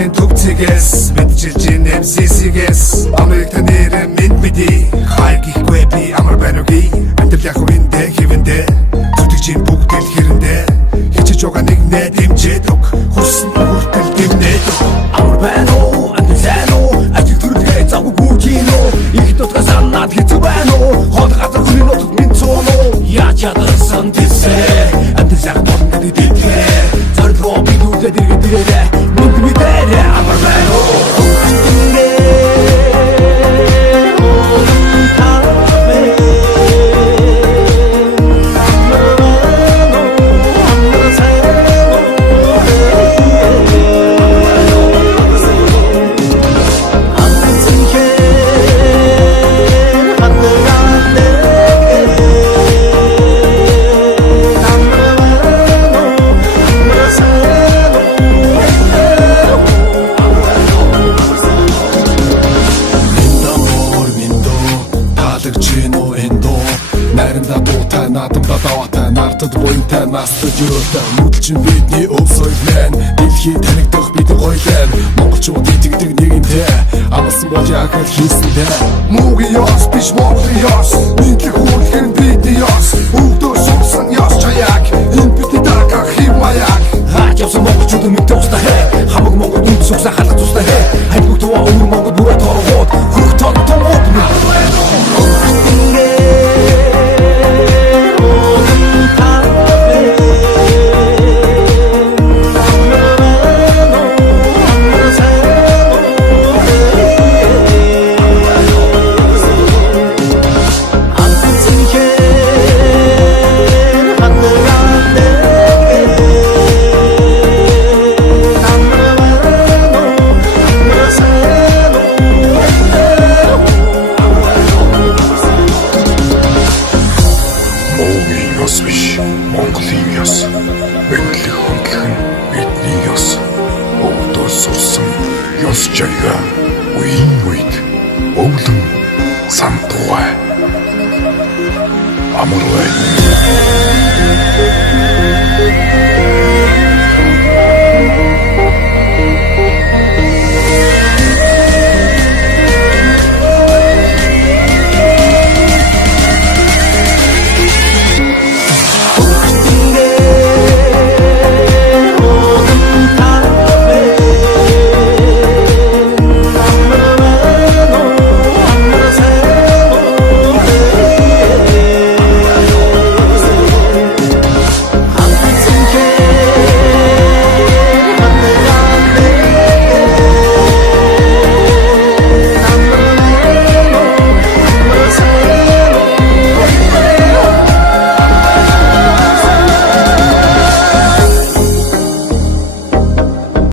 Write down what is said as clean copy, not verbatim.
Мэдэрсэн төвцгээс мэдчилж нэмсисгээс Америкт нэрэ минь мэдээ хай гихгүй би амар байна үгүй Амтэл яг үндэ хивэндэ зүтгэж бүгд л хэрэндэ хичээж байгаа нэг нэ дэмжээдэг хурсан хүртэл гимнээд амар байна уу амтэл сайн уу ажил төрөлгээ завгүй гүржин үү их дотгоо санаад хэцүү байна уу хол газар хүний нутаг минь цоо уу яаж ядсан тисээ амтэл яг бодно гэдэг зорилгоо би нүдэ дэрэгдэрээ нүд мэдэрээ амар байна уу Найрамдаа дуутай, наадамдаа даваатай Нартад буянтай, настад юутай Нүдэлчин бидний өв соёлын Дэлхий танигдах бидний гойлын Монголчууд итгэдэг нэгэнтэй Амлсан бол яг л хийсэндээ Муугийн ёс биш Монголын ёс Нийтлэг хөрөлхөр нь бидний ёс Өвдөө сумсан ёс чаяг Энэ бидний дараах хэв маяг Хаач явсан монголчууд мэдээ устаа хэ Хамаг монгол нүд сүгсэн халах тустай хэ Хайгуг туваа өвөр монгол бүрэ торгууд Хөх тон томууд Монголын ёс, мэдлэг хөндлөх нь бидний ёс. Өвдөө сурсан ёс жаяа үеийн үед өвлөн сантугай амар байна.